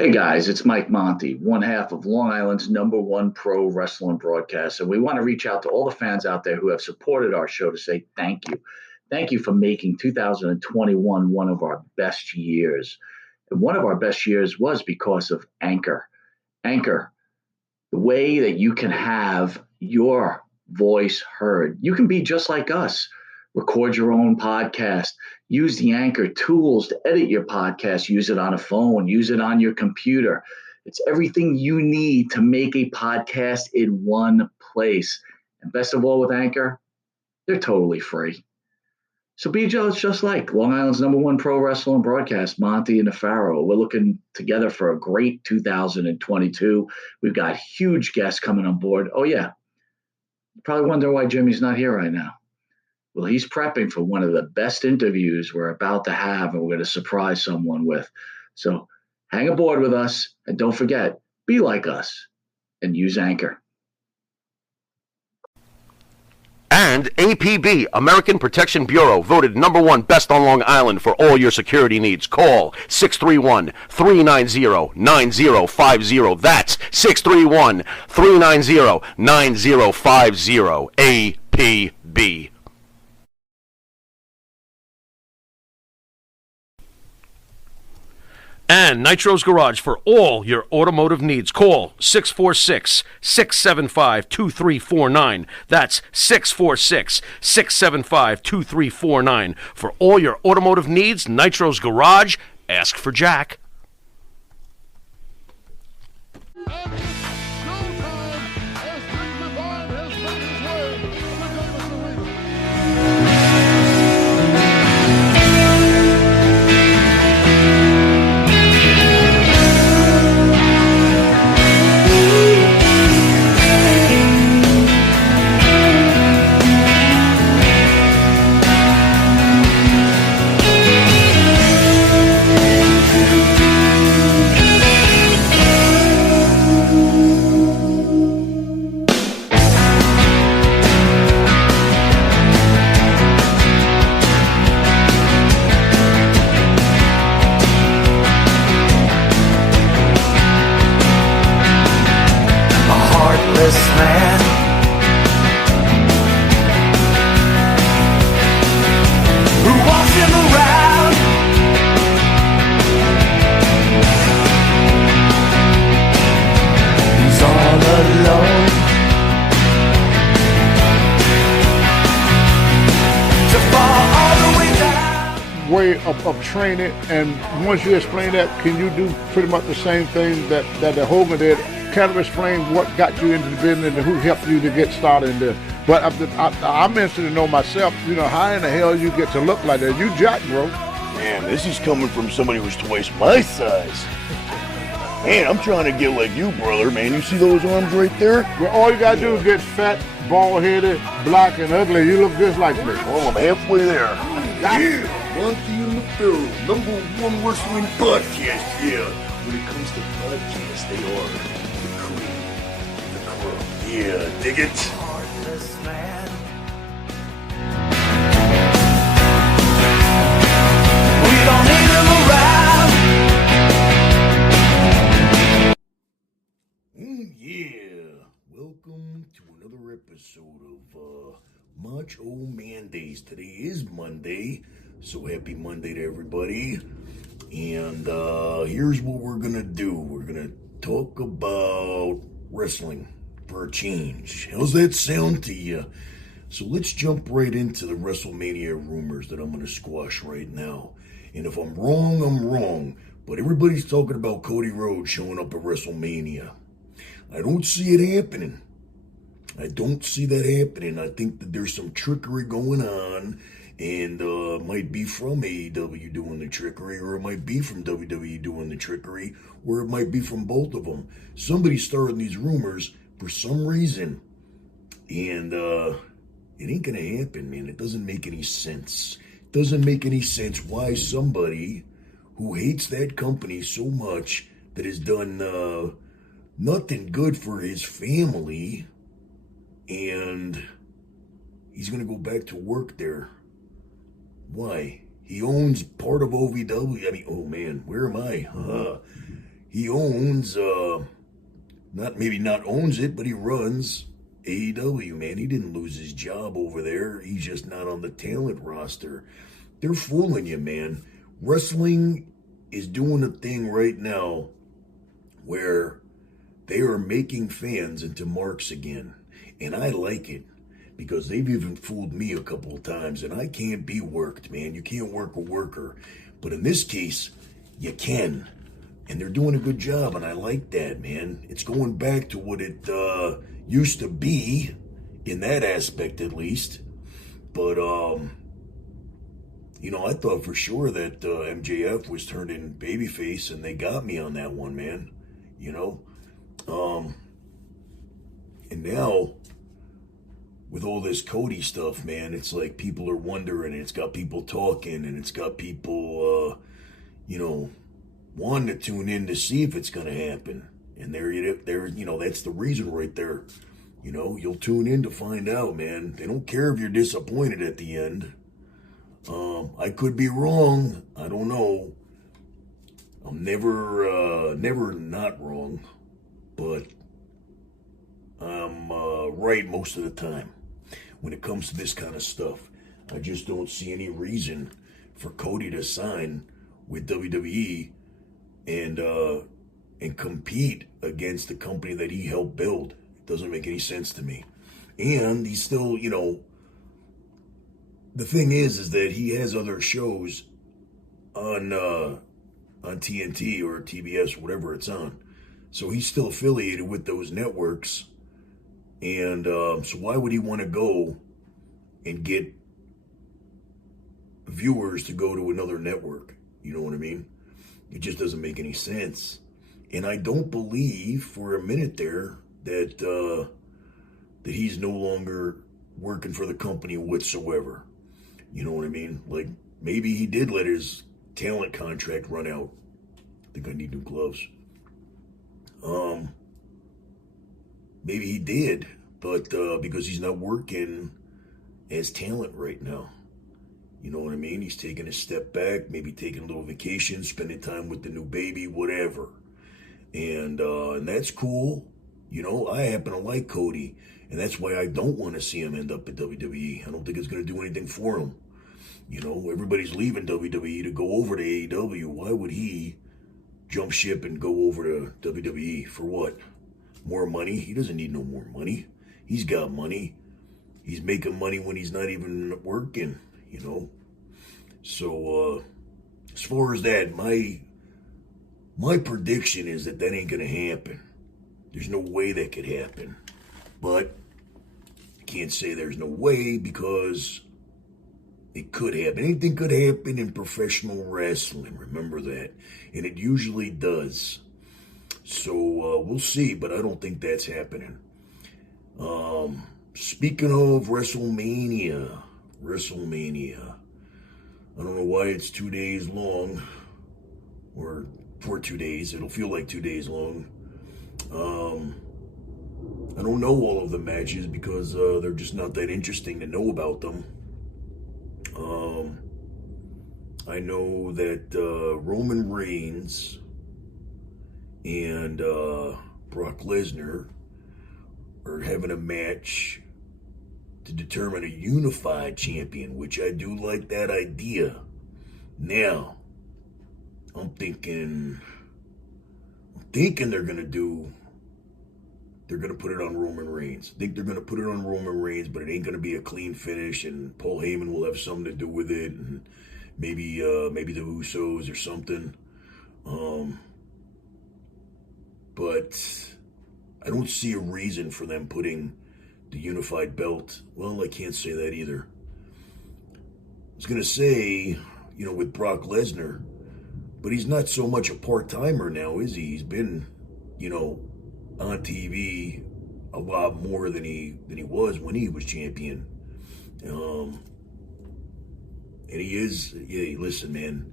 Hey guys, it's Mike Monty, one half of Long Island's #1 pro wrestling broadcast. And we want to reach out to all the fans out there who have supported our show to say thank you. Thank you for making 2021 one of our best years. And one of our best years was because of Anchor. Anchor, the way that you can have your voice heard. You can be just like us. Record your own podcast. Use the Anchor tools to edit your podcast. Use it on a phone. Use it on your computer. It's everything you need to make a podcast in one place. And best of all with Anchor, they're totally free. So be just like Long Island's #1 pro wrestling broadcast, Monte The Pharaoh. We're looking together for a great 2022. We've got huge guests coming on board. Oh, yeah. You probably wonder why Jimmy's not here right now. Well, he's prepping for one of the best interviews we're about to have, and we're going to surprise someone with. So hang aboard with us, and don't forget, be like us and use Anchor. And APB, American Protection Bureau, voted #1 best on Long Island for all your security needs. Call 631-390-9050. That's 631-390-9050. APB. And Nitro's Garage for all your automotive needs. Call 646-675-2349. That's 646-675-2349. For all your automotive needs, Nitro's Garage. Ask for Jack. Man who walks him around, he's all alone to fall all the way down. Way of training, and once you explain that, can you do pretty much the same thing that the Hogan did? Kind of explain what got you into the business and who helped you to get started in this. But I'm interested to know myself, how in the hell you get to look like that? You jack, bro. Man, this is coming from somebody who's twice my size. Man, I'm trying to get like you, brother, man. You see those arms right there? Well, all you gotta do is get fat, bald-headed, black, and ugly. You look just like me. Well, I'm halfway there. Yeah. Monty the Pharaoh, #1 wrestling podcast. Yeah, when it comes to podcasts, they are the cream, the crumb. Yeah, dig it? Heartless man. We don't need him around. Yeah. Welcome to another episode of Motch-0-Mandays. Today is Monday, so happy Monday to everybody. And here's what we're gonna do. We're gonna talk about wrestling for a change. How's that sound to you? So let's jump right into the WrestleMania rumors that I'm gonna squash right now. And if I'm wrong, I'm wrong. But everybody's talking about Cody Rhodes showing up at WrestleMania. I don't see it happening. I don't see that happening. I think that there's some trickery going on. And it might be from AEW doing the trickery, or it might be from WWE doing the trickery, or it might be from both of them. Somebody's starting these rumors for some reason. And it ain't going to happen, man. It doesn't make any sense. It doesn't make any sense why somebody who hates that company so much, that has done nothing good for his family, and he's going to go back to work there. Why? He owns part of OVW. I mean, oh man, where am I? he owns, not owns it, but he runs AEW, man. He didn't lose his job over there. He's just not on the talent roster. They're fooling you, man. Wrestling is doing a thing right now where they are making fans into marks again. And I like it because they've even fooled me a couple of times. And I can't be worked, man. You can't work a worker. But in this case, you can. And they're doing a good job, and I like that, man. It's going back to what it used to be, in that aspect at least. But, I thought for sure that MJF was turned in babyface, and they got me on that one, man. And now, with all this Cody stuff, man, it's like people are wondering, and it's got people talking, and it's got people, wanting to tune in to see if it's going to happen. And that's the reason right there. You'll tune in to find out, man. They don't care if you're disappointed at the end. I could be wrong. I don't know. I'm never not wrong, but I'm right most of the time when it comes to this kind of stuff. I just don't see any reason for Cody to sign with WWE and compete against the company that he helped build. It doesn't make any sense to me. And he's still, the thing is that he has other shows on TNT or TBS, whatever it's on. So he's still affiliated with those networks. And so why would he want to go and get viewers to go to another network? You know what I mean? It just doesn't make any sense. And I don't believe for a minute there that that he's no longer working for the company whatsoever. You know what I mean? Like, maybe he did let his talent contract run out. I think I need new gloves. Maybe he did, but because he's not working as talent right now. You know what I mean? He's taking a step back, maybe taking a little vacation, spending time with the new baby, whatever. And that's cool. I happen to like Cody, and that's why I don't want to see him end up at WWE. I don't think it's going to do anything for him. Everybody's leaving WWE to go over to AEW. Why would he jump ship and go over to WWE? For what? More money? He doesn't need no more money. He's got money. He's making money when he's not even working. So as far as that, my prediction is that ain't gonna happen. There's no way that could happen. But I can't say there's no way because it could happen. Anything could happen in professional wrestling. Remember that. And it usually does. So we'll see, but I don't think that's happening. Speaking of WrestleMania. I don't know why it's 2 days long, or for 2 days. It'll feel like 2 days long. I don't know all of the matches because they're just not that interesting to know about them. I know that Roman Reigns and Brock Lesnar are having a match to determine a unified champion, which I do like that idea. Now, I'm thinking they're gonna put it on Roman Reigns. I think they're gonna put it on Roman Reigns, but it ain't gonna be a clean finish, and Paul Heyman will have something to do with it, and maybe the Usos or something. But I don't see a reason for them putting the unified belt. Well, I can't say that either. I was gonna say, with Brock Lesnar, but he's not so much a part-timer now, is he? He's been, on TV a lot more than he was when he was champion. And he is, listen, man,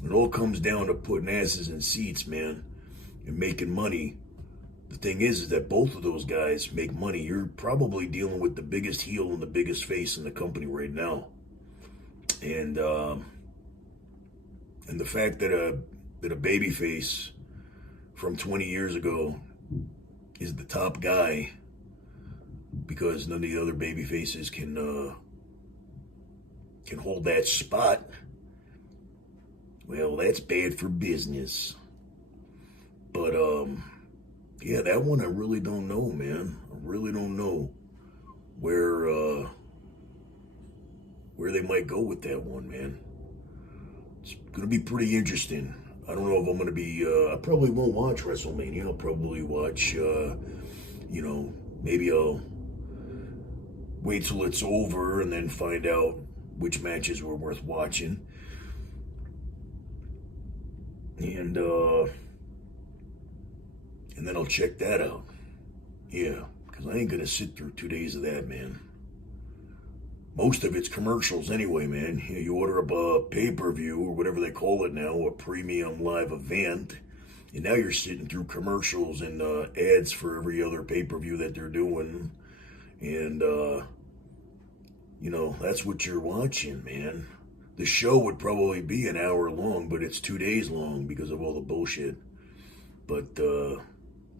when it all comes down to putting asses in seats, man, and making money, the thing is that both of those guys make money. You're probably dealing with the biggest heel and the biggest face in the company right now. And the fact that a baby face from 20 years ago is the top guy because none of the other baby faces can hold that spot, well, that's bad for business. But yeah, that one I really don't know, man. I really don't know where they might go with that one, man. It's gonna be pretty interesting. I don't know if I'm gonna be. I probably won't watch WrestleMania. I'll probably watch. Maybe I'll wait till it's over and then find out which matches were worth watching. And then I'll check that out. Yeah, because I ain't gonna sit through 2 days of that, man. Most of it's commercials anyway, man. You order a pay-per-view or whatever they call it now, a premium live event, and now you're sitting through commercials and ads for every other pay-per-view that they're doing. And, that's what you're watching, man. The show would probably be an hour long, but it's 2 days long because of all the bullshit. But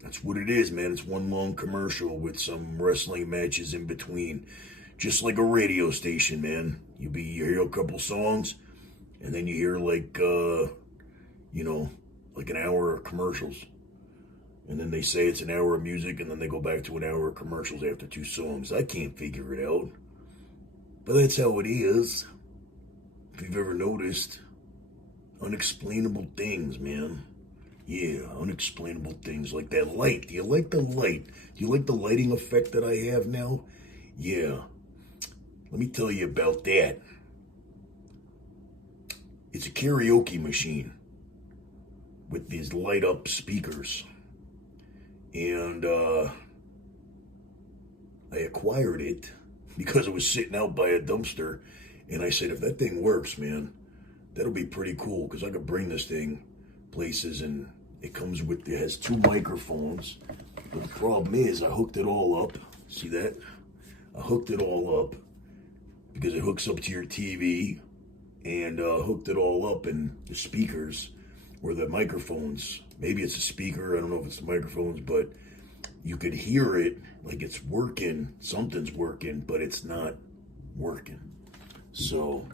that's what it is, man. It's one long commercial with some wrestling matches in between. Just like a radio station, man. You hear a couple songs, and then you hear like an hour of commercials. And then they say it's an hour of music, and then they go back to an hour of commercials after 2 songs. I can't figure it out. But that's how it is. If you've ever noticed, unexplainable things, man. Yeah, unexplainable things like that light. Do you like the light? Do you like the lighting effect that I have now? Yeah. Let me tell you about that. It's a karaoke machine with these light up speakers. And I acquired it because it was sitting out by a dumpster. And I said, if that thing works, man, that'll be pretty cool because I could bring this thing places. And it has 2 microphones. But the problem is I hooked it all up. See that? I hooked it all up because it hooks up to your TV, and hooked it all up in the speakers or the microphones. Maybe it's a speaker, I don't know if it's the microphones, but you could hear it like it's working, something's working, but it's not working. So,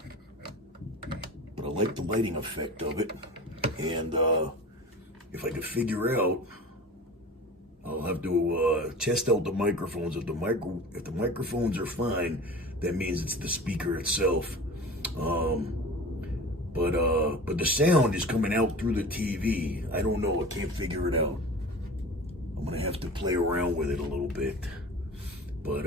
but I like the lighting effect of it, and if I could figure out, I'll have to test out the microphones. If the microphones are fine, that means it's the speaker itself. But the sound is coming out through the TV. I don't know. I can't figure it out. I'm gonna have to play around with it a little bit. But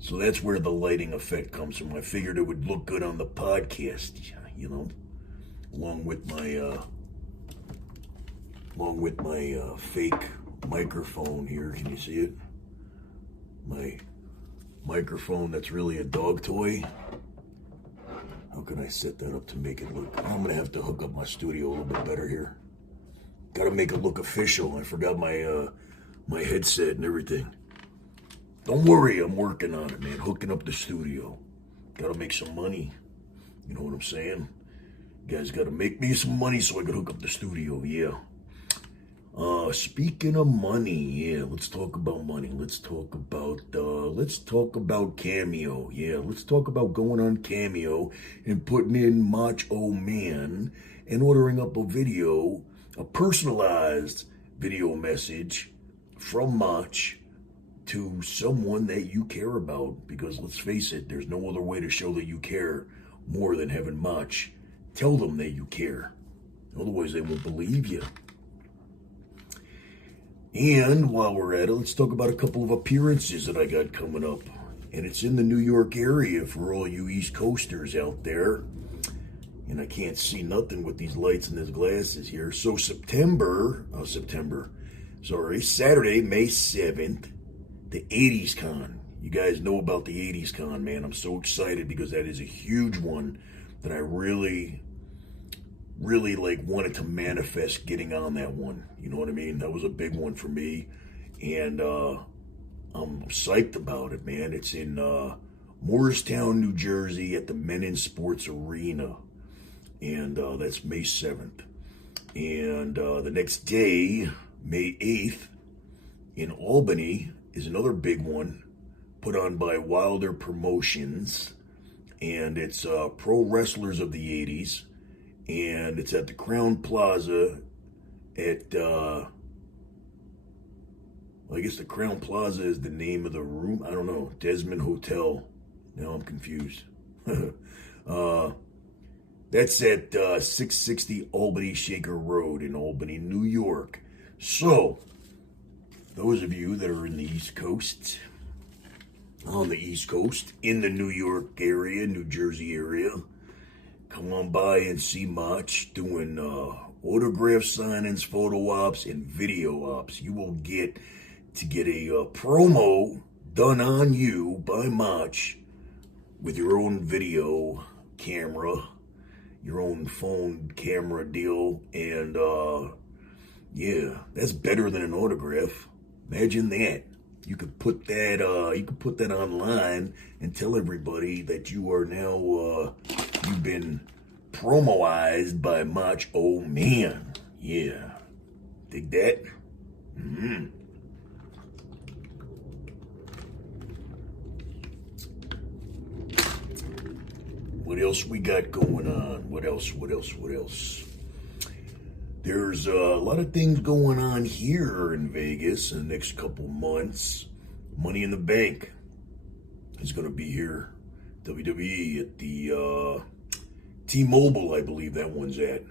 so that's where the lighting effect comes from. I figured it would look good on the podcast, along with my fake microphone here. Can you see it? My microphone that's really a dog toy. How can I set that up to make it look? I'm gonna have to hook up my studio a little bit better here. Gotta make it look official. I forgot my my headset and everything. Don't worry, I'm working on it, man. Hooking up the studio. Gotta make some money. You know what I'm saying? You guys gotta make me some money so I can hook up the studio, yeah. Speaking of money, yeah, let's talk about money. Let's talk about Cameo. Yeah, let's talk about going on Cameo and putting in Motch-0-Man and ordering up a video, a personalized video message from Motch to someone that you care about. Because let's face it, there's no other way to show that you care more than having Motch tell them that you care. Otherwise, they won't believe you. And while we're at it, let's talk about a couple of appearances that I got coming up. And it's in the New York area for all you East Coasters out there. And I can't see nothing with these lights and these glasses here. So Saturday, May 7th, the 80s Con. You guys know about the 80s Con, man. I'm so excited because that is a huge one that I really wanted to manifest getting on that one. You know what I mean? That was a big one for me. And I'm psyched about it, man. It's in Morristown, New Jersey at the Men in Sports Arena. And that's May 7th. And the next day, May 8th, in Albany, is another big one put on by Wilder Promotions. And it's pro wrestlers of the 80s. And it's at the Crown Plaza at, I guess the Crown Plaza is the name of the room. I don't know. Desmond Hotel. Now I'm confused. That's at 660 Albany Shaker Road in Albany, New York. So, those of you that are in the East Coast, on the East Coast, in the New York area, New Jersey area, come on by and see Motch doing autograph signings, photo ops, and video ops. You will get a promo done on you by Motch with your own video camera, your own phone camera deal, and yeah, that's better than an autograph. Imagine that. You could put that online and tell everybody that you are now you've been promoized by Motch-0-Man. Yeah. Dig that? Mm-hmm. What else we got going on? What else? There's a lot of things going on here in Vegas in the next couple months. Money in the Bank is going to be here. WWE at the T-Mobile, I believe that one's at.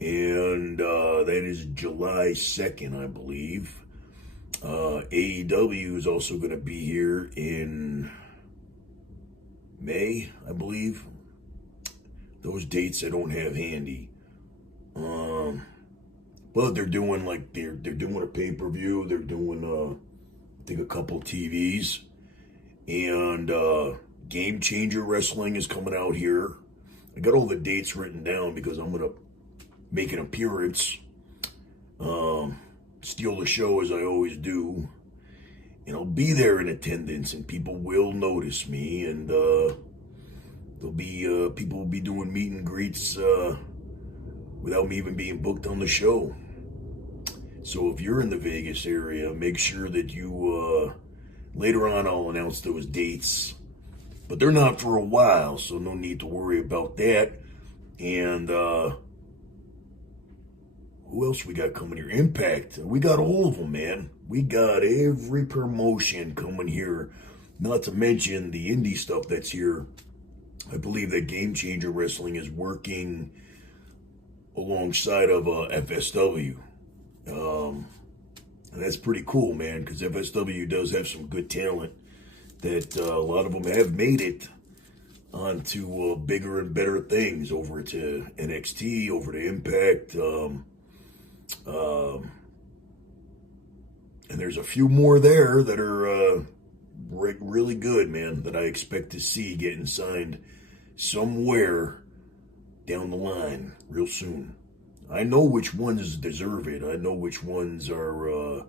And that is July 2nd, I believe. AEW is also going to be here in May, I believe. Those dates I don't have handy. But they're doing they're doing a pay-per-view. They're doing I think a couple TVs. And Game Changer Wrestling is coming out here. I got all the dates written down because I'm gonna make an appearance. Steal the show as I always do. And I'll be there in attendance, and people will notice me, and there'll be people will be doing meet and greets without me even being booked on the show. So if you're in the Vegas area, make sure that you later on I'll announce those dates, but they're not for a while, so no need to worry about that. And who else we got coming here? Impact. We got all of them, man. We got every promotion coming here. Not to mention the indie stuff that's here. I believe that Game Changer Wrestling is working alongside of FSW. And that's pretty cool, man, because FSW does have some good talent that a lot of them have made it onto bigger and better things, over to NXT, over to Impact. And there's a few more there that are really good, man, that I expect to see getting signed somewhere down the line real soon. I know which ones deserve it. I know which ones are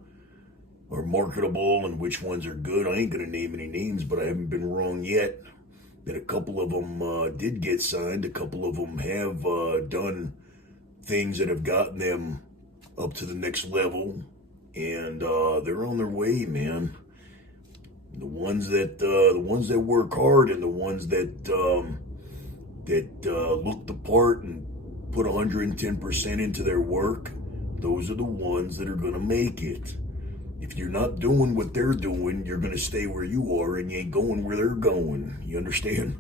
marketable and which ones are good. I ain't gonna name any names, but I haven't been wrong yet. That a couple of them did get signed. A couple of them have done things that have gotten them up to the next level, and they're on their way, man. The ones that work hard, and the ones that look the part and put 110% into their work, those are the ones that are going to make it. If you're not doing what they're doing, you're going to stay where you are, and you ain't going where they're going. You understand?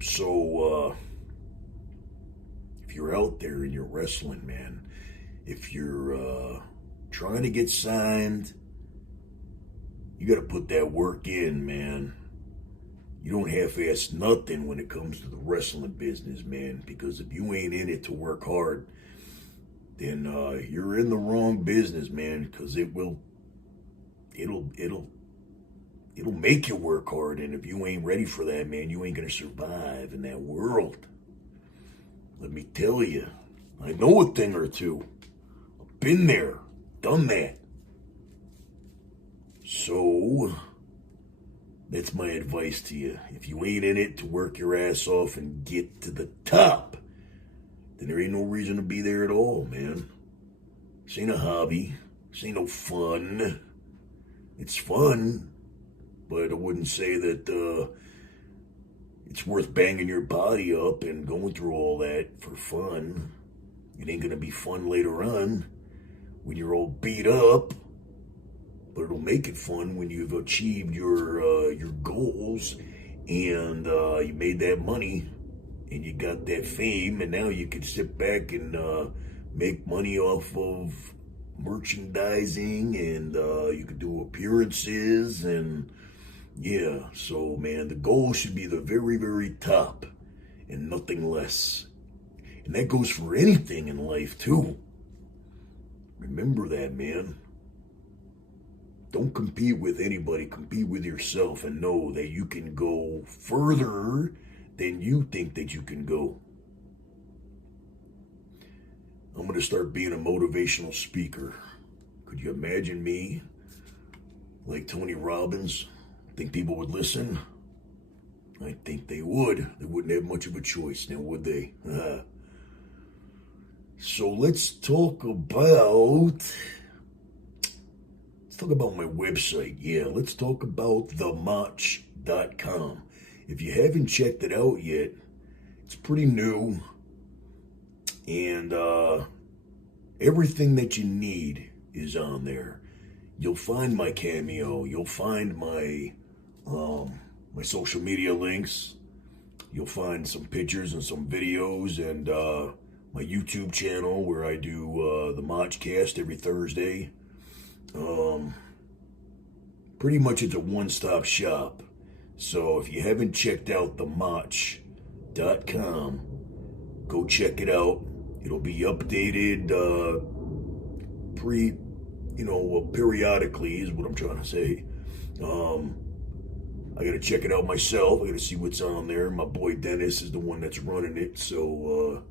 So, if you're out there and you're wrestling, man, if you're trying to get signed, you got to put that work in, man. You don't half-ass nothing when it comes to the wrestling business, man, because if you ain't in it to work hard, then you're in the wrong business, man, because it'll make you work hard, and if you ain't ready for that, man, you ain't gonna survive in that world. Let me tell you, I know a thing or two. I've been there, done that. So, that's my advice to you. If you ain't in it to work your ass off and get to the top, then there ain't no reason to be there at all, man. This ain't a hobby. This ain't no fun. It's fun, but I wouldn't say that it's worth banging your body up and going through all that for fun. It ain't gonna be fun later on when you're all beat up, but it'll make it fun when you've achieved your goals and you made that money and you got that fame, and now you can sit back and make money off of merchandising, and you could do appearances, and yeah. So man, the goal should be the very, very top and nothing less. And that goes for anything in life too. Remember that, man. Don't compete with anybody, compete with yourself, and know that you can go further than you think that you can go. I'm going to start being a motivational speaker. Could you imagine me like Tony Robbins? Think people would listen? I think they would. They wouldn't have much of a choice now, would they? So let's talk about my website. Yeah, let's talk about the Motch.com. If you haven't checked it out yet, it's pretty new, and everything that you need is on there. You'll find my Cameo. You'll find my my social media links. You'll find some pictures and some videos, and my YouTube channel where I do the Motchcast every Thursday. Pretty much it's a one-stop shop. So if you haven't checked out the Motch.com, go check it out. It'll be updated periodically is what I'm trying to say. I got to check it out myself. I got to see what's on there. My boy Dennis is the one that's running it. So,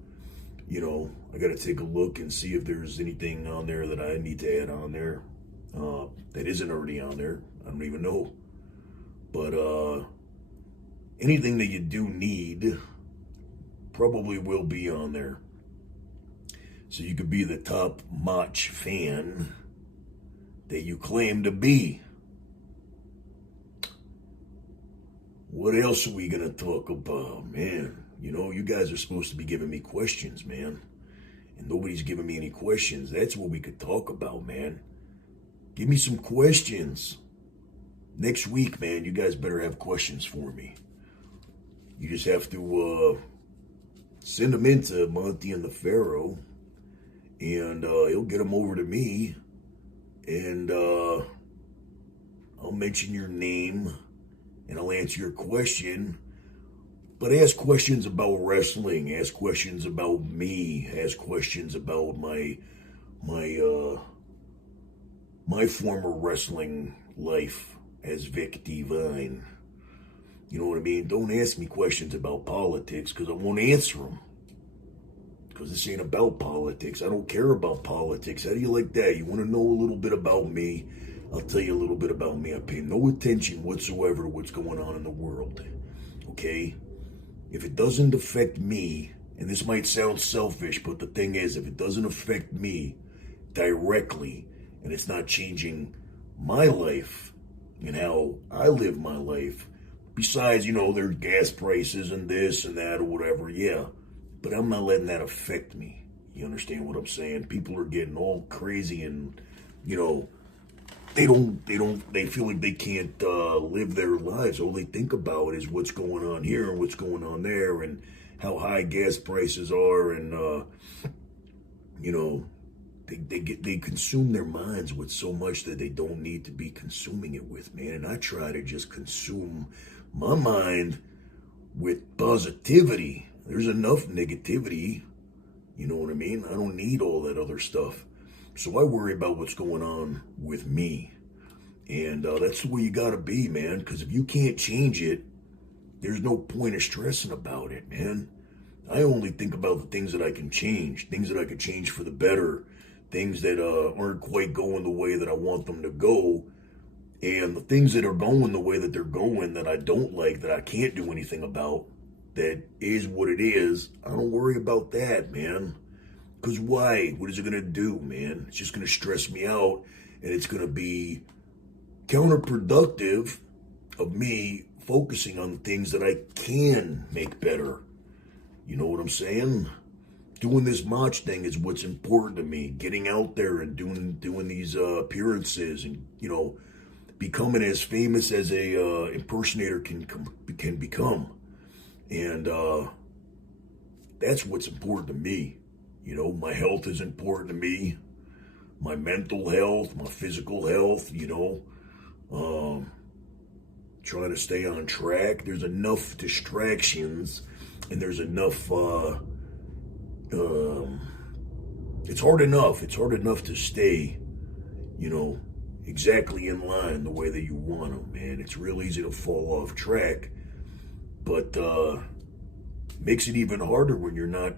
I got to take a look and see if there's anything on there that I need to add on there that isn't already on there. I don't even know. But anything that you do need probably will be on there. So you could be the top Motch fan that you claim to be. What else are we going to talk about, man? You guys are supposed to be giving me questions, man. And nobody's giving me any questions. That's what we could talk about, man. Give me some questions. Next week, man, you guys better have questions for me. You just have to send them into Monte the Pharaoh, and he'll get them over to me, and I'll mention your name, and I'll answer your question. But ask questions about wrestling. Ask questions about me. Ask questions about my former wrestling life as Vic Divine. You know what I mean? Don't ask me questions about politics, because I won't answer them. Because this ain't about politics. I don't care about politics. How do you like that? You want to know a little bit about me? I'll tell you a little bit about me. I pay no attention whatsoever to what's going on in the world. Okay? If it doesn't affect me, and this might sound selfish, but the thing is, if it doesn't affect me directly, and it's not changing my life and how I live my life, besides, there's gas prices and this and that or whatever, yeah, but I'm not letting that affect me. You understand what I'm saying? People are getting all crazy, and, they feel like they can't live their lives. All they think about is what's going on here and what's going on there, and how high gas prices are, and they consume their minds with so much that they don't need to be consuming it with, man. And I try to just consume my mind with positivity. There's enough negativity, you know what I mean? I don't need all that other stuff. So I worry about what's going on with me. And that's the way you gotta be, man. Because if you can't change it, there's no point of stressing about it, man. I only think about the things that I can change. Things that I could change for the better. Things that aren't quite going the way that I want them to go. And the things that are going the way that they're going that I don't like, that I can't do anything about, that is what it is, I don't worry about that, man. Because why? What is it going to do, man? It's just going to stress me out, and it's going to be counterproductive of me focusing on the things that I can make better. You know what I'm saying? Doing this Motch thing is what's important to me. Getting out there and doing these appearances, and becoming as famous as a impersonator can become, and that's what's important to me. My health is important to me. My mental health, my physical health. Trying to stay on track. There's enough distractions, and there's enough. It's hard enough. It's hard enough to stay, exactly in line the way that you want them, man. It's real easy to fall off track, but makes it even harder when you're not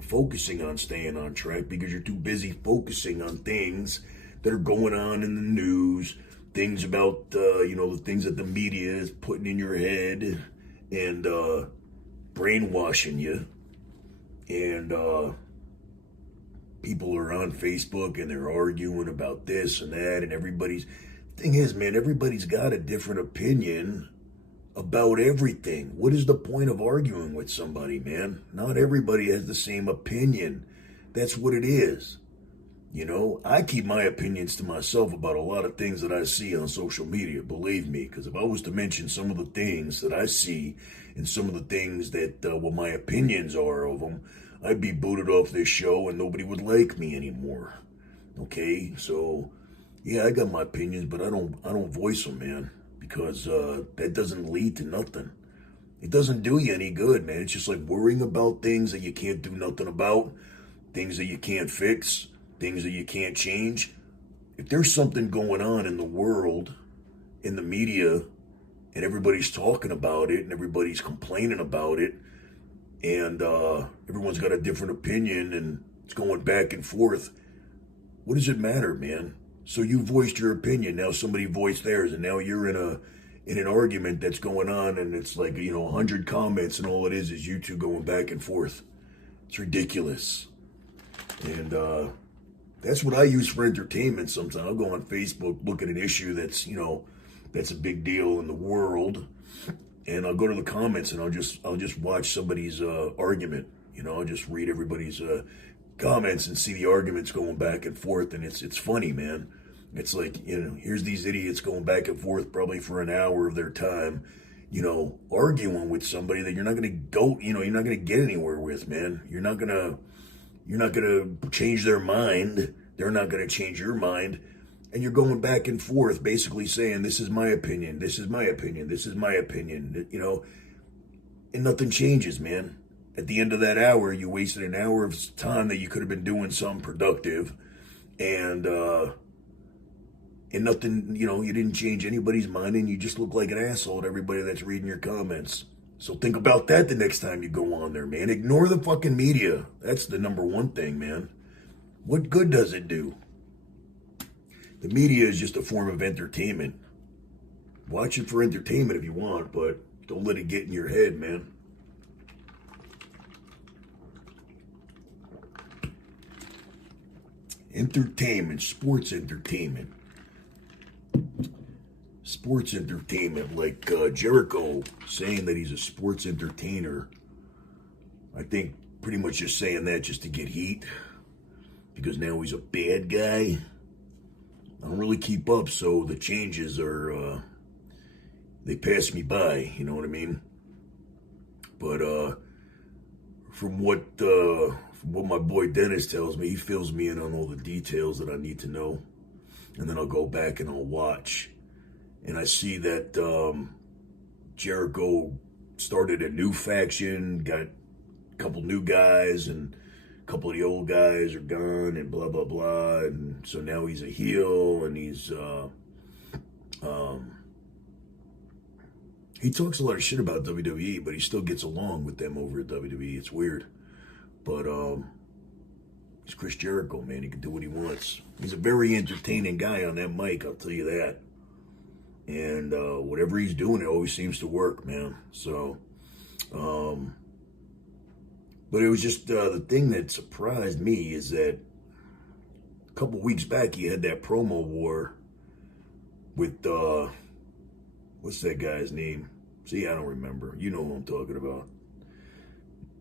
focusing on staying on track because you're too busy focusing on things that are going on in the news, things about, the things that the media is putting in your head and brainwashing you. And people are on Facebook and they're arguing about this and that, and thing is, man, everybody's got a different opinion about everything. What is the point of arguing with somebody, man? Not everybody has the same opinion. That's what it is. I keep my opinions to myself about a lot of things that I see on social media, believe me, because if I was to mention some of the things that I see and some of the things that, what my opinions are of them, I'd be booted off this show and nobody would like me anymore. Okay, so yeah, I got my opinions, but I don't voice them, man, because that doesn't lead to nothing. It doesn't do you any good, man. It's just like worrying about things that you can't do nothing about, things that you can't fix, things that you can't change. If there's something going on in the world, in the media, and everybody's talking about it and everybody's complaining about it, and everyone's got a different opinion and it's going back and forth, what does it matter, man? So you voiced your opinion, now somebody voiced theirs, and now you're in an argument that's going on, and it's like 100 comments, and all it is you two going back and forth. It's ridiculous. And that's what I use for entertainment sometimes. I'll go on Facebook, look at an issue that's a big deal in the world, and I'll go to the comments and I'll just watch somebody's argument. I'll just read everybody's comments and see the arguments going back and forth, and it's funny, man. It's like, here's these idiots going back and forth probably for an hour of their time, arguing with somebody that you're not going to go, you're not going to get anywhere with, man. You're not going to change their mind. They're not going to change your mind. And you're going back and forth basically saying, this is my opinion, this is my opinion, this is my opinion, and nothing changes, man. At the end of that hour, you wasted an hour of time that you could have been doing something productive, and nothing, you didn't change anybody's mind, and you just look like an asshole to everybody that's reading your comments. So think about that the next time you go on there, man. Ignore the fucking media. That's the number one thing, man. What good does it do? The media is just a form of entertainment. Watch it for entertainment if you want, but don't let it get in your head, man. Entertainment, sports entertainment. Sports entertainment, like Jericho saying that he's a sports entertainer. I think pretty much just saying that just to get heat, because now he's a bad guy. I don't really keep up, so the changes are, they pass me by, you know what I mean? But from what my boy Dennis tells me, he fills me in on all the details that I need to know. And then I'll go back and I'll watch. And I see that Jericho started a new faction, got a couple new guys, and a couple of the old guys are gone, and blah, blah, blah. And so now he's a heel, and he talks a lot of shit about WWE, but he still gets along with them over at WWE. It's weird. But he's Chris Jericho, man. He can do what he wants. He's a very entertaining guy on that mic, I'll tell you that. And whatever he's doing, it always seems to work, man. So But it was just the thing that surprised me is that a couple weeks back he had that promo war with what's that guy's name? See, I don't remember. You know who I'm talking about.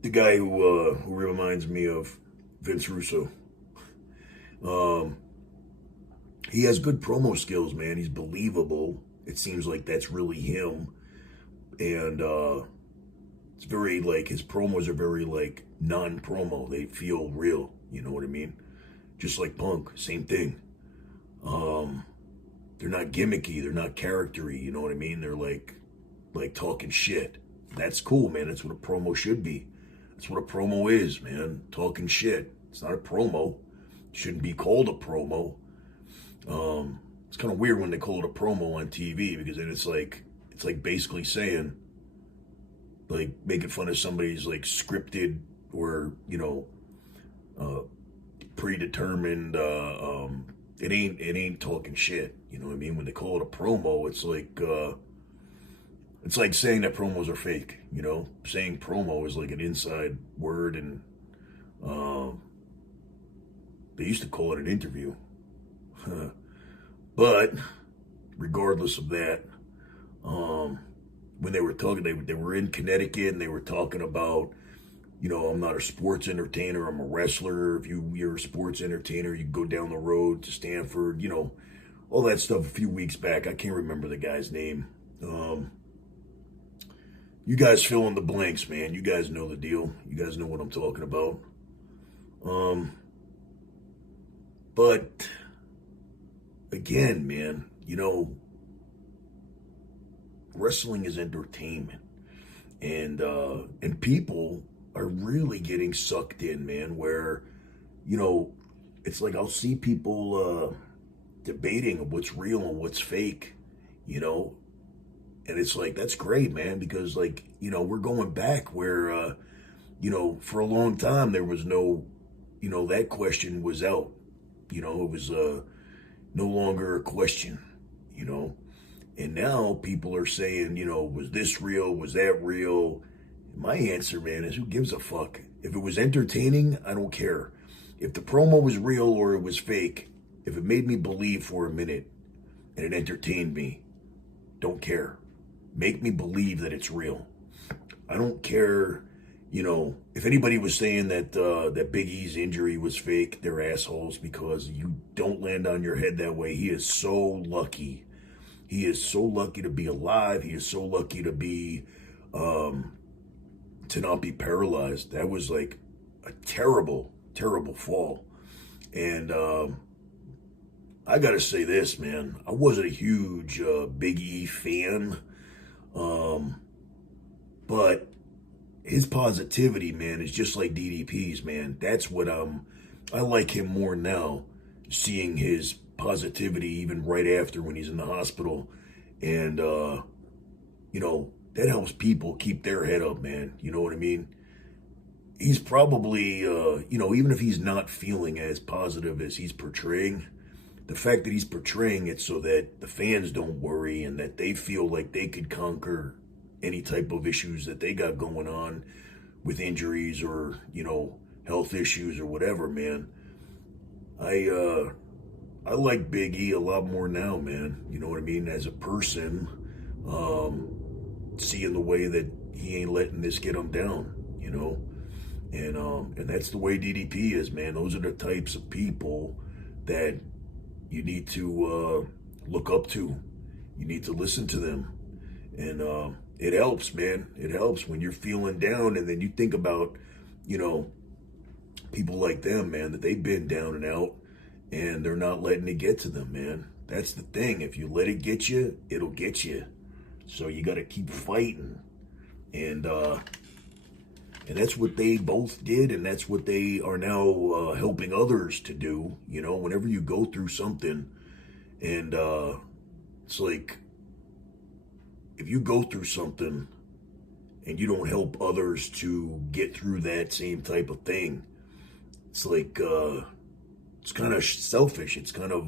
The guy who reminds me of Vince Russo. He has good promo skills, man. He's believable. It seems like that's really him. And it's very like his promos are very like non-promo. They feel real. You know what I mean? Just like Punk, same thing. They're not gimmicky. They're not charactery. You know what I mean? They're like talking shit. That's cool, man. That's what a promo should be. That's what a promo is, man. Talking shit. It's not a promo. It shouldn't be called a promo. It's kind of weird when they call it a promo on TV because then it's like basically saying, like, making fun of somebody's like scripted or, you know, predetermined. It ain't talking shit. You know what I mean? When they call it a promo, it's like saying that promos are fake. You know, saying promo is like an inside word, and they used to call it an interview. But regardless of that, when they were talking, they were in Connecticut and they were talking about, you know, I'm not a sports entertainer, I'm a wrestler. If you're a sports entertainer, you go down the road to Stanford, you know, all that stuff a few weeks back. I can't remember the guy's name. You guys fill in the blanks, man. You guys know the deal. You guys know what I'm talking about. But again, man, you know, wrestling is entertainment, and people are really getting sucked in, man. Where, you know, it's like I'll see people debating what's real and what's fake, you know, and it's like that's great, man, because like, you know, we're going back where you know, for a long time there was no, you know, that question was out, you know, it was no longer a question, you know. And now people are saying, you know, was this real? Was that real? My answer, man, is who gives a fuck? If it was entertaining, I don't care. If the promo was real or it was fake, if it made me believe for a minute and it entertained me, don't care. Make me believe that it's real. I don't care, you know, if anybody was saying that that Big E's injury was fake, they're assholes, because you don't land on your head that way. He is so lucky. He is so lucky to be alive. He is so lucky to be, to not be paralyzed. That was like a terrible, terrible fall. And I gotta say this, man. I wasn't a huge Big E fan, but his positivity, man, is just like DDP's, man. That's what I like him more now, seeing his positivity even right after when he's in the hospital. And you know, that helps people keep their head up, man. You know what I mean? He's probably you know, even if he's not feeling as positive as he's portraying, the fact that he's portraying it so that the fans don't worry and that they feel like they could conquer any type of issues that they got going on with injuries or, you know, health issues or whatever, man. I like Big E a lot more now, man. You know what I mean? As a person, seeing the way that he ain't letting this get him down, you know? And that's the way DDP is, man. Those are the types of people that you need to look up to. You need to listen to them. And it helps, man. It helps when you're feeling down, and then you think about, you know, people like them, man, that they've been down and out, and they're not letting it get to them, man. That's the thing. If you let it get you, it'll get you. So you got to keep fighting. And that's what they both did, and that's what they are now helping others to do. You know, whenever you go through something, and it's like, if you go through something and you don't help others to get through that same type of thing, it's like, it's kind of selfish. It's kind of,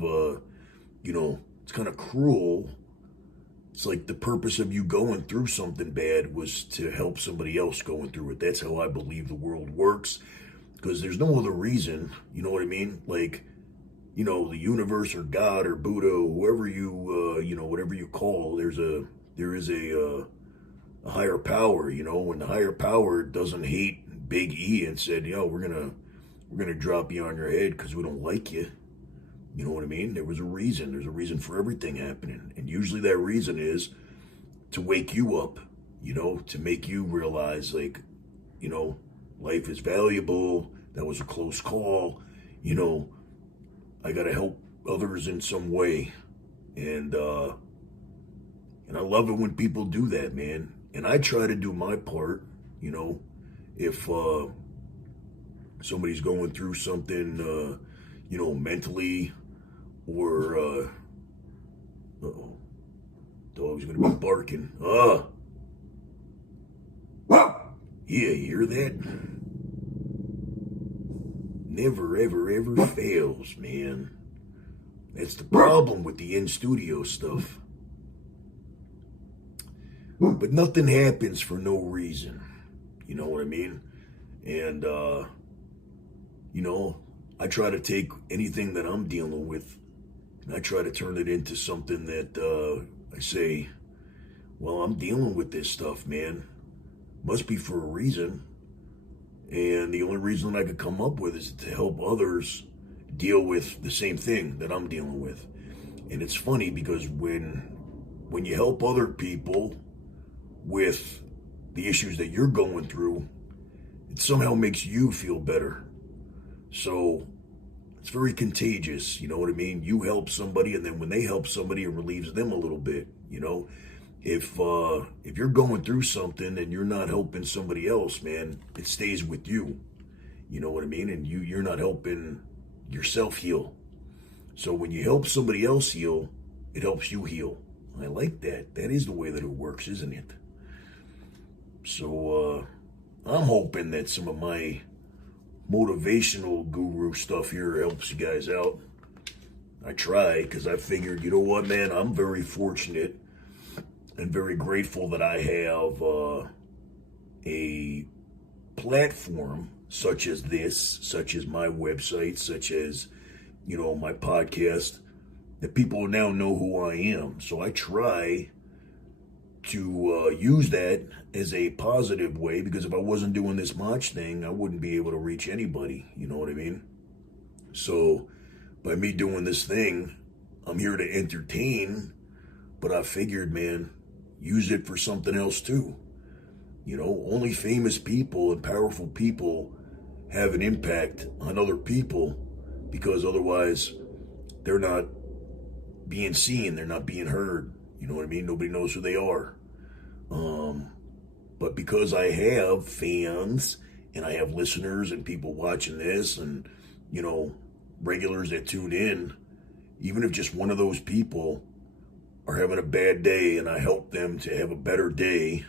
you know, it's kind of cruel It's like the purpose of you going through something bad was to help somebody else going through it. That's how I believe the world works, because there's no other reason, you know what I mean? Like, you know, the universe or God or Buddha, whoever you, you know, whatever you call, there is a higher power, you know, and the higher power doesn't hate Big E and said, yo, we're gonna drop you on your head because we don't like you. You know what I mean? There was a reason. There's a reason for everything happening. And usually that reason is to wake you up, you know, to make you realize, like, you know, life is valuable. That was a close call. You know, I got to help others in some way. And I love it when people do that, man. And I try to do my part, you know, if somebody's going through something, you know, mentally, or, uh-oh, dog's gonna be barking. Yeah, you hear that? Never, ever, ever fails, man. That's the problem with the in-studio stuff. But nothing happens for no reason. You know what I mean? And, you know, I try to take anything that I'm dealing with, and I try to turn it into something that I say, well, I'm dealing with this stuff, man. Must be for a reason. And the only reason I could come up with is to help others deal with the same thing that I'm dealing with. And it's funny because when you help other people with the issues that you're going through, it somehow makes you feel better. So it's very contagious, you know what I mean? You help somebody, and then when they help somebody, it relieves them a little bit, you know? If you're going through something and you're not helping somebody else, man, it stays with you. You know what I mean? And you're not helping yourself heal. So when you help somebody else heal, it helps you heal. I like that. That is the way that it works, isn't it? So I'm hoping that some of my motivational guru stuff here helps you guys out. I try, because I figured, you know what, man, I'm very fortunate and very grateful that I have a platform such as this, such as my website, such as, you know, my podcast, that people now know who I am. So I try to use that as a positive way, because if I wasn't doing this Motch thing, I wouldn't be able to reach anybody, you know what I mean? So by me doing this thing, I'm here to entertain, but I figured, man, use it for something else too. You know, only famous people and powerful people have an impact on other people, because otherwise they're not being seen, they're not being heard. You know what I mean? Nobody knows who they are. But because I have fans and I have listeners and people watching this, and, you know, regulars that tune in, even if just one of those people are having a bad day and I help them to have a better day,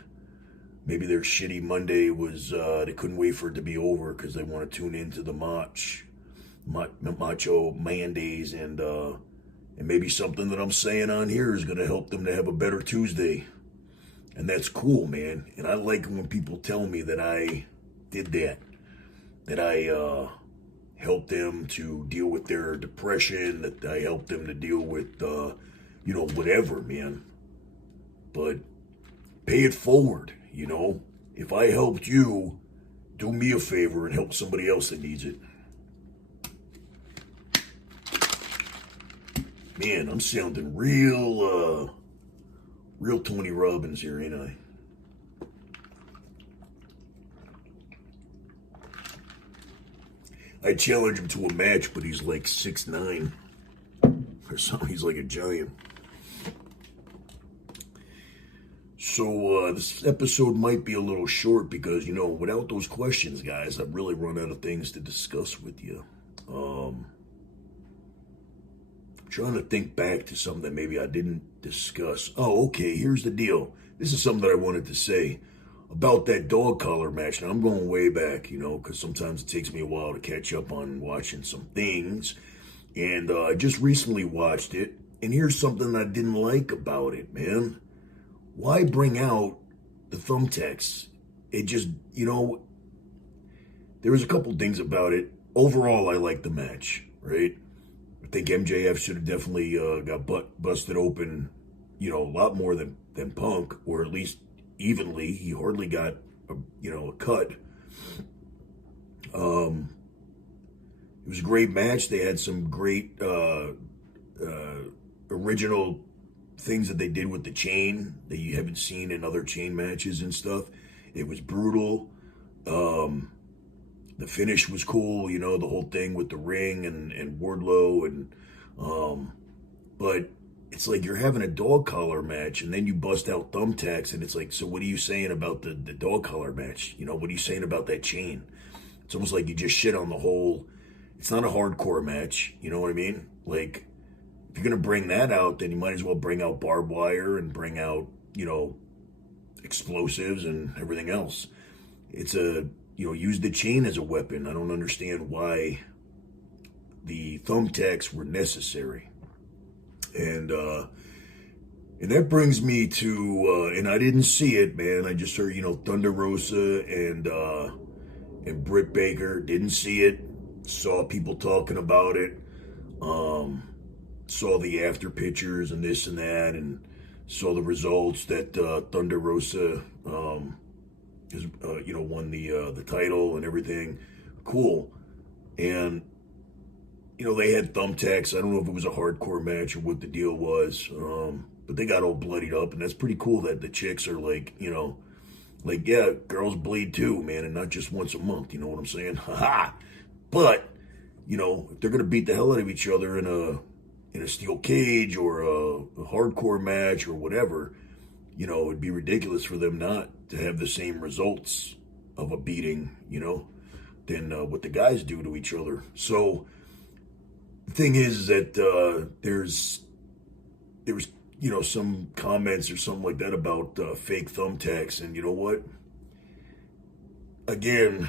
maybe their shitty Monday was, they couldn't wait for it to be over because they want to tune into the Motch-0-Mandays, and maybe something that I'm saying on here is going to help them to have a better Tuesday. And that's cool, man. And I like it when people tell me that I did that I helped them to deal with their depression, that I helped them to deal with, you know, whatever, man. But pay it forward, you know. If I helped you, do me a favor and help somebody else that needs it. Man, I'm sounding real Tony Robbins here, ain't I? I challenge him to a match, but he's like 6'9" or something. He's like a giant. So this episode might be a little short because, you know, without those questions, guys, I've really run out of things to discuss with you. Trying to think back to something that maybe I didn't discuss. Oh, okay, here's the deal. This is something that I wanted to say about that dog collar match. Now, I'm going way back, you know, because sometimes it takes me a while to catch up on watching some things. And I just recently watched it, and here's something I didn't like about it, man. why bring out the thumbtacks? It just, there was a couple things about it. Overall, I liked the match, right? I think MJF should have definitely got busted open, a lot more than Punk, or at least evenly. He hardly got a cut. It was a great match. They had some great original things that they did with the chain that you haven't seen in other chain matches and stuff. It was brutal. The finish was cool, the whole thing with the ring and Wardlow but it's like you're having a dog collar match and then you bust out thumbtacks and it's like, so what are you saying about the dog collar match? What are you saying about that chain? It's almost like you just shit on the whole. It's not a hardcore match, you know what I mean? Like, if you're going to bring that out, then you might as well bring out barbed wire and bring out, explosives and everything else. It's use the chain as a weapon. I don't understand why the thumbtacks were necessary. And that brings me to, and I didn't see it, man. I just heard, Thunder Rosa and Britt Baker. Didn't see it. Saw people talking about it. Saw the after pictures and this and that, and saw the results that Thunder Rosa won the title and everything. Cool. And they had thumbtacks. I don't know if it was a hardcore match or what the deal was, but they got all bloodied up, and that's pretty cool that the chicks are like, yeah, girls bleed too, man, and not just once a month. You know what I'm saying? Ha! But if they're gonna beat the hell out of each other in a steel cage or a hardcore match or whatever, it'd be ridiculous for them not to have the same results of a beating, than what the guys do to each other. So the thing is that there was some comments or something like that about fake thumbtacks, and you know what? Again,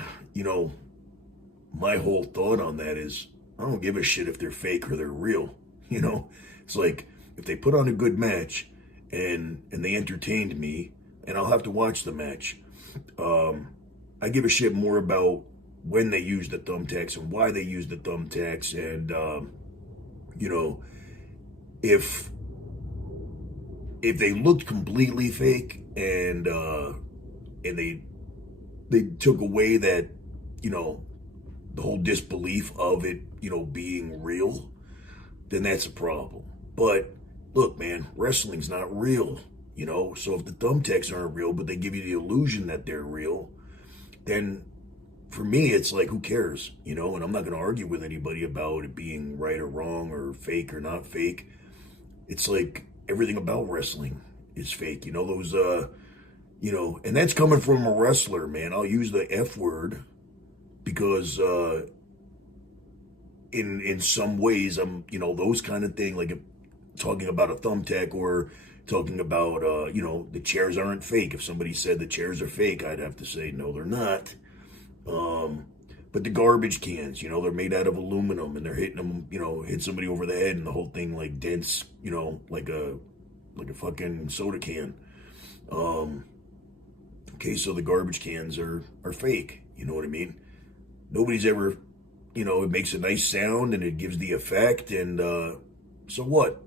my whole thought on that is I don't give a shit if they're fake or they're real. It's like if they put on a good match and they entertained me, and I'll have to watch the match. I give a shit more about when they use the thumbtacks and why they use the thumbtacks, and if they looked completely fake and they took away that the whole disbelief of it being real, then that's a problem. But look, man, wrestling's not real, so if the thumbtacks aren't real but they give you the illusion that they're real, then for me it's like, who cares, and I'm not going to argue with anybody about it being right or wrong or fake or not fake. It's like everything about wrestling is fake, those and that's coming from a wrestler, man. I'll use the F word because in some ways I'm those kind of thing, like talking about a thumbtack or talking about the chairs aren't fake. If somebody said the chairs are fake, I'd have to say no, they're not. But the garbage cans, they're made out of aluminum and they're hitting them, hit somebody over the head and the whole thing like dents, like a fucking soda can. Okay, so the garbage cans are fake, you know what I mean? Nobody's ever, it makes a nice sound and it gives the effect, and so what,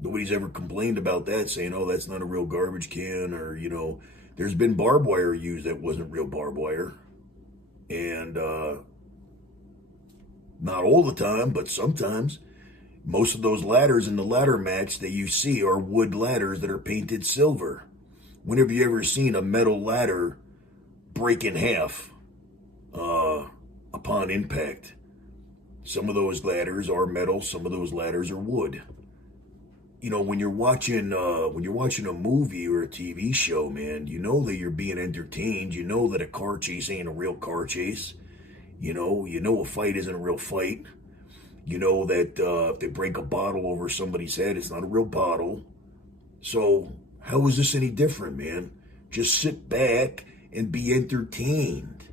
nobody's ever complained about that, saying, oh, that's not a real garbage can, or, there's been barbed wire used that wasn't real barbed wire, and not all the time, but sometimes. Most of those ladders in the ladder match that you see are wood ladders that are painted silver. When have you ever seen a metal ladder break in half upon impact? Some of those ladders are metal, some of those ladders are wood. When you're watching a movie or a TV show, man, that you're being entertained. That a car chase ain't a real car chase. A fight isn't a real fight. That if they break a bottle over somebody's head, it's not a real bottle. So how is this any different, man? Just sit back and be entertained.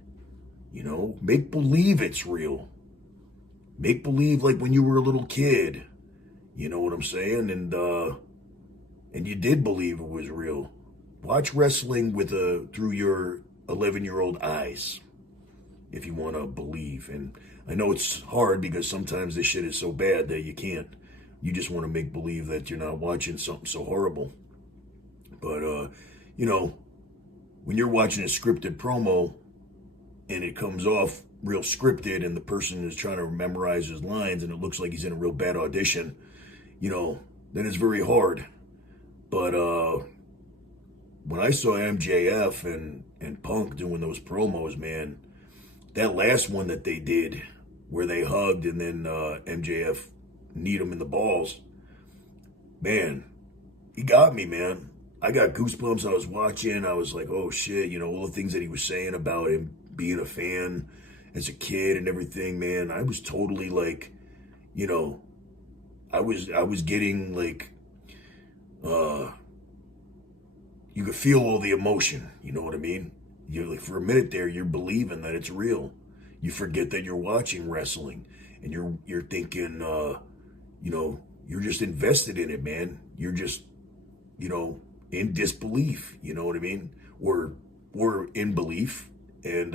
Make believe it's real. Make believe like when you were a little kid. You know what I'm saying? And and you did believe it was real. Watch wrestling through your 11-year-old eyes if you want to believe. And I know it's hard because sometimes this shit is so bad that you can't. You just want to make believe that you're not watching something so horrible. But, when you're watching a scripted promo and it comes off real scripted and the person is trying to memorize his lines and it looks like he's in a real bad audition, then it's very hard. But when I saw MJF and Punk doing those promos, man, that last one that they did where they hugged and then MJF kneed him in the balls, man, he got me, man. I got goosebumps. I was watching. I was like, oh shit, all the things that he was saying about him being a fan as a kid and everything, man. I was totally like, I was getting like, you could feel all the emotion, you know what I mean? You're like, for a minute there, you're believing that it's real. You forget that you're watching wrestling and you're thinking, you're just invested in it, man. You're just, in disbelief, you know what I mean? Or in belief. And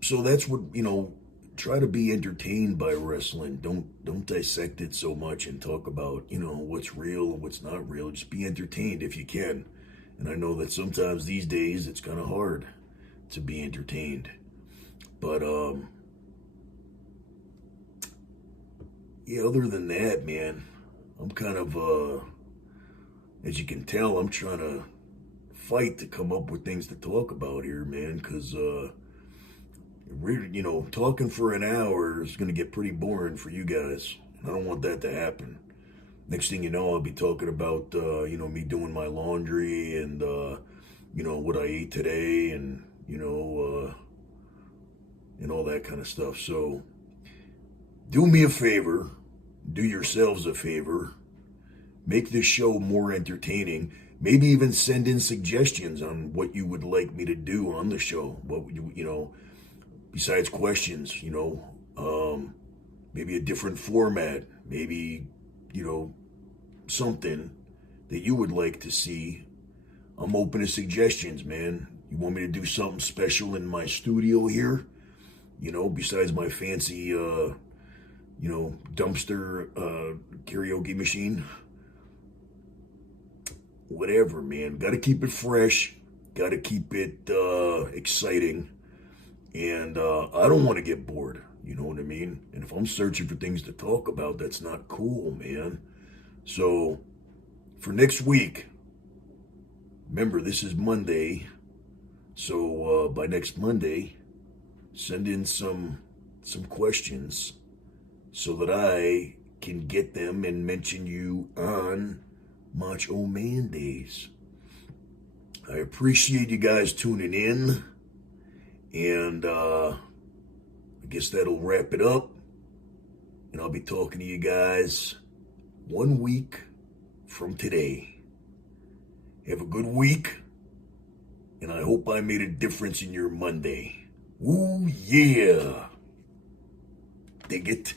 so that's what, try to be entertained by wrestling. Don't dissect it so much and talk about, what's real and what's not real. Just be entertained if you can. And I know that sometimes these days it's kind of hard to be entertained. But other than that, man, I'm kind of as you can tell, I'm trying to fight to come up with things to talk about here, man, because talking for an hour is going to get pretty boring for you guys. I don't want that to happen. Next thing you know, I'll be talking about, me doing my laundry and, what I ate today and, and all that kind of stuff. So do me a favor, do yourselves a favor, make this show more entertaining. Maybe even send in suggestions on what you would like me to do on the show. What would you, besides questions, maybe a different format, maybe, something that you would like to see. I'm open to suggestions, man. You want me to do something special in my studio here? Besides my fancy, dumpster karaoke machine? Whatever, man. Got to keep it fresh. Got to keep it exciting. And I don't want to get bored. You know what I mean? And if I'm searching for things to talk about, that's not cool, man. So for next week, remember, this is Monday. So by next Monday, send in some questions so that I can get them and mention you on Motch-0-Mandays. I appreciate you guys tuning in. And I guess that'll wrap it up. And I'll be talking to you guys 1 week from today. Have a good week. And I hope I made a difference in your Monday. Ooh, yeah. Dig it.